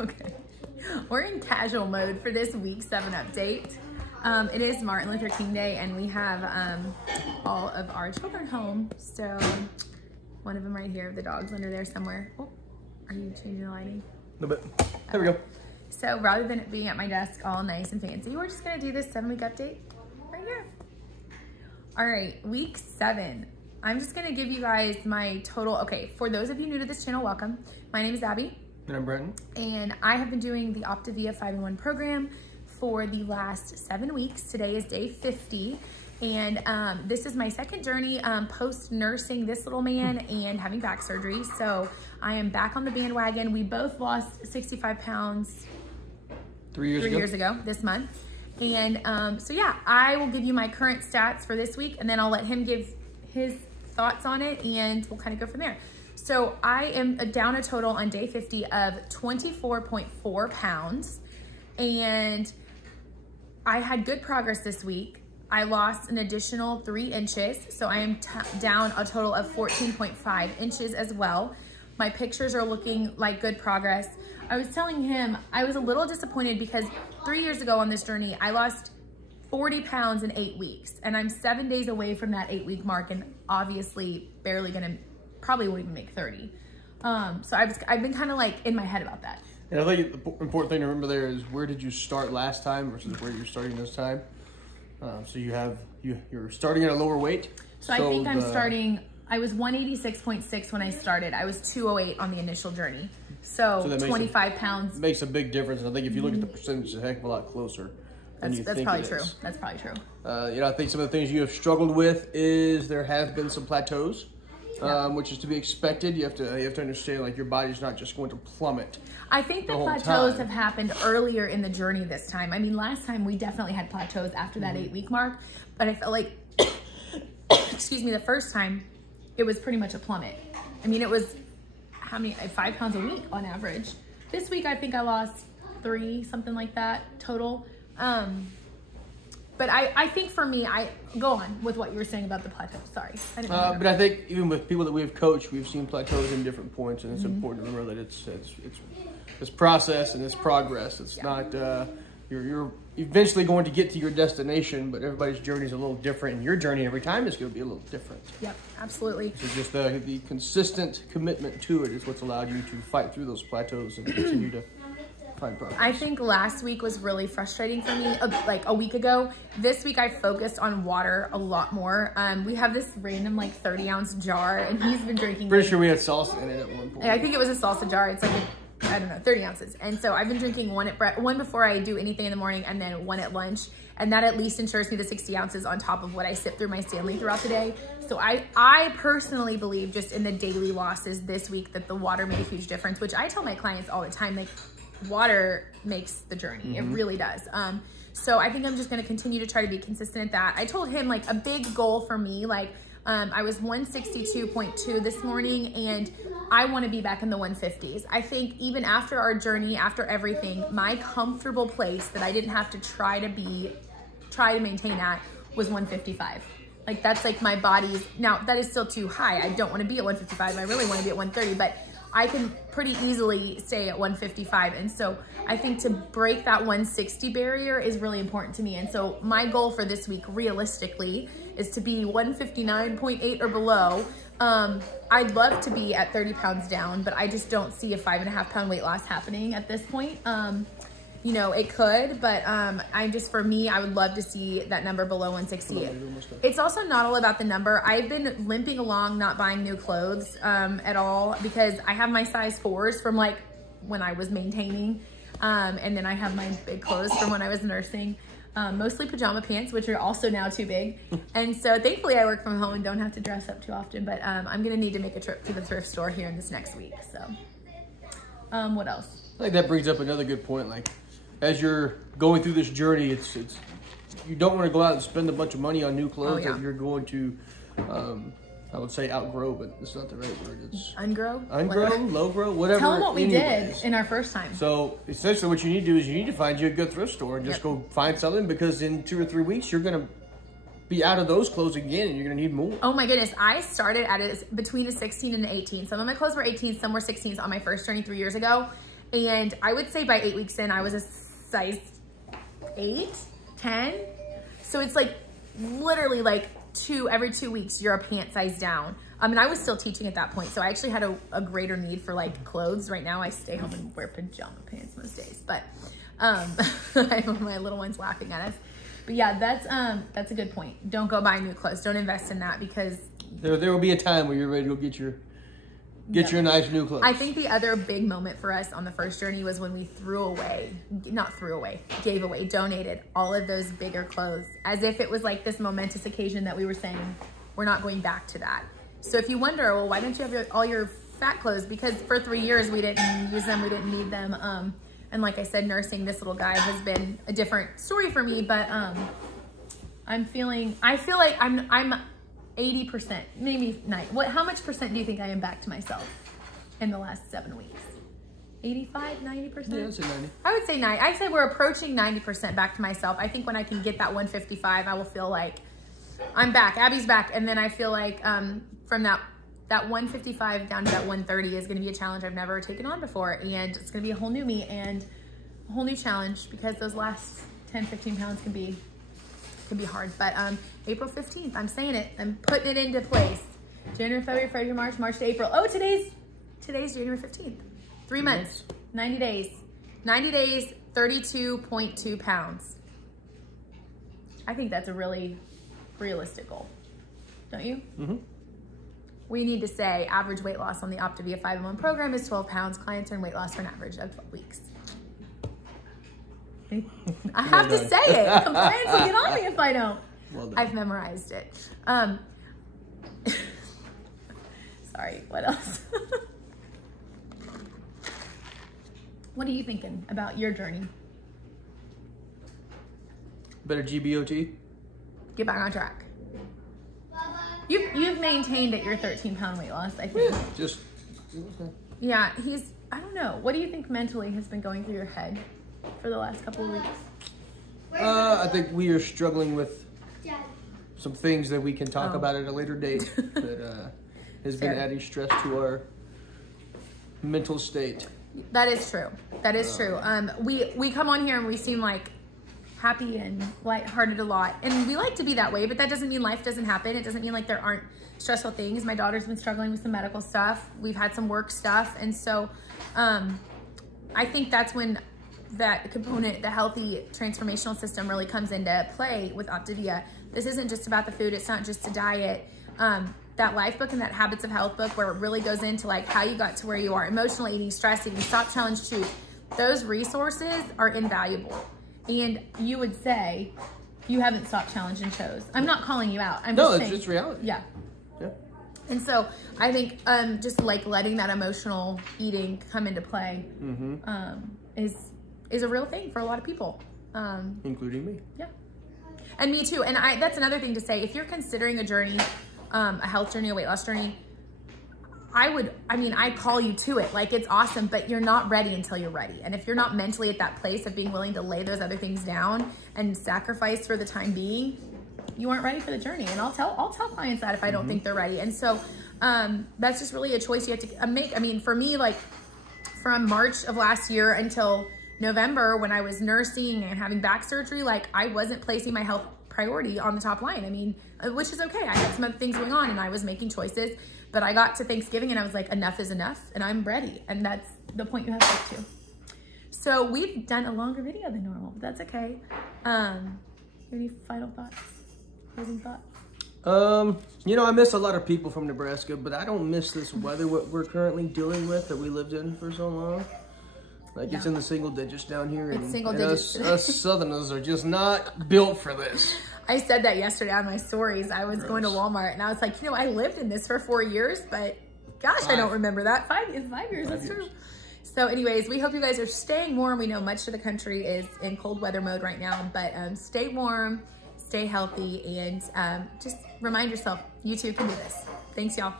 Okay. We're in casual mode for this week 7 update. It is Martin Luther King Day, and we have all of our children home. So one of them right here, the dog's under there somewhere. Oh, are you changing the lighting? A little bit. There we go. So rather than it being at my desk all nice and fancy, we're just gonna do this 7-week update right here. All right, week 7. I'm just gonna give you guys my total. Okay, for those of you new to this channel, welcome. My name is Abby. And I'm Brenton. And I have been doing the Optavia 5-in-1 program for the last 7 weeks. Today is day 50. And this is my second journey post nursing this little man and having back surgery. So I am back on the bandwagon. We both lost 65 pounds 3 years ago this month. And so yeah, I will give you my current stats for this week, and then I'll let him give his thoughts on it, and we'll kind of go from there. So I am down a total on day 50 of 24.4 pounds, and I had good progress this week. I lost an additional 3 inches, so I am down a total of 14.5 inches as well. My pictures are looking like good progress. I was telling him I was a little disappointed because 3 years ago on this journey, I lost 40 pounds in 8 weeks, and I'm 7 days away from that 8-week mark, and obviously probably won't even make 30. So I've been kind of like in my head about that. And I think the important thing to remember there is, where did you start last time versus where you're starting this time? So you're starting at a lower weight. So I think I was 186.6 when I started. I was 208 on the initial journey. So that 25 pounds. Makes a big difference. And I think if you look at the percentage, it's a heck of a lot closer. That's probably true. That's probably true. I think some of the things you have struggled with is there have been some plateaus, which is to be expected. You have to understand, like, your body's not just going to plummet. I think the plateaus have happened earlier in the journey this time. I mean, last time we definitely had plateaus after that 8-week mark, but I felt like, excuse me, the first time it was pretty much a plummet. I mean, it was 5 pounds a week on average. This week, I think I lost 3, something like that total. But I think for me, I go on with what you were saying about the plateau. Sorry. But I think even with people that we've coached, we've seen plateaus in different points, and it's important to remember that it's process and it's progress. It's not, you're eventually going to get to your destination, but everybody's journey is a little different, and your journey every time is going to be a little different. Yep, absolutely. So just the consistent commitment to it is what's allowed you to fight through those plateaus and continue to find progress. I think last week was really frustrating for me, like a week ago. This week I focused on water a lot more. We have this random like 30-ounce jar, and he's been drinking. Pretty sure we had salsa in it at one point. I think it was a salsa jar. It's like I don't know, 30 ounces. And so I've been drinking one before I do anything in the morning, and then 1 at lunch. And that at least ensures me the 60 ounces on top of what I sip through my Stanley throughout the day. So I personally believe, just in the daily losses this week, that the water made a huge difference, which I tell my clients all the time, like, water makes the journey. It really does. So I think I'm just going to continue to try to be consistent at that. I told him, like, a big goal for me, like, I was 162.2 this morning, and I want to be back in the 150s. I think even after our journey, after everything, my comfortable place that I didn't have to try to maintain at was 155. Like, that's like my body's, now that is still too high. I don't want to be at 155. I really want to be at 130, but I can pretty easily stay at 155. And so I think to break that 160 barrier is really important to me. And so my goal for this week, realistically, is to be 159.8 or below. I'd love to be at 30 pounds down, but I just don't see a 5.5 pound weight loss happening at this point. You know, it could, but for me, I would love to see that number below 160. It's also not all about the number. I've been limping along, not buying new clothes at all, because I have my size 4s from like when I was maintaining, and then I have my big clothes from when I was nursing. Mostly pajama pants, which are also now too big. And so thankfully I work from home and don't have to dress up too often, but I'm gonna need to make a trip to the thrift store here in this next week. So what else? I think that brings up another good point. Like, as you're going through this journey, it's you don't want to go out and spend a bunch of money on new clothes that you're going to, I would say outgrow, but it's not the right word. It's ungrow, low grow, whatever. Tell them what we did in our first time. So essentially what you need to do is you need to find you a good thrift store and just go find something, because in 2 or 3 weeks, you're going to be out of those clothes again, and you're going to need more. Oh my goodness. I started at between a 16 and an 18. Some of my clothes were 18, some were 16s on my first journey 3 years ago. And I would say by 8 weeks in, I was a size 8, 10. So it's like literally like every 2 weeks, you're a pant size down. And I was still teaching at that point. So I actually had a greater need for like clothes. Right now I stay home and wear pajama pants most days, but I have my little ones laughing at us. But yeah, that's a good point. Don't go buy new clothes. Don't invest in that, because there will be a time where you're ready to go get your nice new clothes. I think the other big moment for us on the first journey was when we gave away, donated all of those bigger clothes, as if it was like this momentous occasion that we were saying, we're not going back to that. So if you wonder, well, why don't you have all your fat clothes? Because for 3 years we didn't use them, we didn't need them. And like I said, nursing this little guy has been a different story for me, but I feel like I'm 80%, maybe 90. How much percent do you think I am back to myself in the last 7 weeks? 85, 90%? Yeah, I'd say 90. I would say 90. I'd say we're approaching 90% back to myself. I think when I can get that 155, I will feel like I'm back. Abby's back. And then I feel like from that 155 down to that 130 is going to be a challenge I've never taken on before. And it's going to be a whole new me and a whole new challenge, because those last 10, 15 pounds can be hard. But April 15th, I'm saying it. I'm putting it into place. January, February, March to April. Oh, today's January 15th. 3 months, 90 days. 90 days, 32.2 pounds. I think that's a really realistic goal. Don't you? Mm-hmm. We need to say average weight loss on the Optavia 5-in-1 program is 12 pounds. Clients are in weight loss for an average of 12 weeks. I have to say it. Compliance will get on me if I don't. Well done. I've memorized it. Sorry, what else? What are you thinking about your journey? Better GBOT? Get back on track. You've maintained at your 13-pound weight loss, I think. Yeah, just... Okay. Yeah, I don't know. What do you think mentally has been going through your head for the last couple of weeks? I think we are struggling with some things that we can talk about at a later date that has been adding stress to our mental state. That is true. That is true. We come on here and we seem like happy and lighthearted a lot. And we like to be that way, but that doesn't mean life doesn't happen. It doesn't mean like there aren't stressful things. My daughter's been struggling with some medical stuff. We've had some work stuff. And so I think that's when that component, the healthy transformational system, really comes into play with Optavia. This isn't just about the food. It's not just a diet. That life book and that habits of health book, where it really goes into like how you got to where you are, emotional eating, stress eating, stop, challenge, choose, those resources are invaluable. And you would say you haven't stopped, challenged, and chose. I'm not calling you out. I'm just saying, it's reality. Yeah. Yeah. And so I think just like letting that emotional eating come into play is a real thing for a lot of people. Including me. Yeah. And me too. And that's another thing to say. If you're considering a journey, a health journey, a weight loss journey, I call you to it. Like, it's awesome, but you're not ready until you're ready. And if you're not mentally at that place of being willing to lay those other things down and sacrifice for the time being, you aren't ready for the journey. And I'll tell clients that if I don't think they're ready. And so that's just really a choice you have to make. I mean, for me, like from March of last year until November, when I was nursing and having back surgery, like I wasn't placing my health priority on the top line. I mean, which is okay. I had some other things going on and I was making choices, but I got to Thanksgiving and I was like, enough is enough and I'm ready. And that's the point you have to get to. So we've done a longer video than normal, but that's okay. Any final thoughts? Closing thoughts? I miss a lot of people from Nebraska, but I don't miss this weather, what we're currently dealing with, that we lived in for so long. Like, it's in the single digits down here. It's single digits. Us Southerners are just not built for this. I said that yesterday on my stories. I was going to Walmart and I was like, I lived in this for 4 years, but gosh, I don't remember that. 5 years, that's true. So anyways, we hope you guys are staying warm. We know much of the country is in cold weather mode right now, but stay warm, stay healthy, and just remind yourself, you too can do this. Thanks, y'all.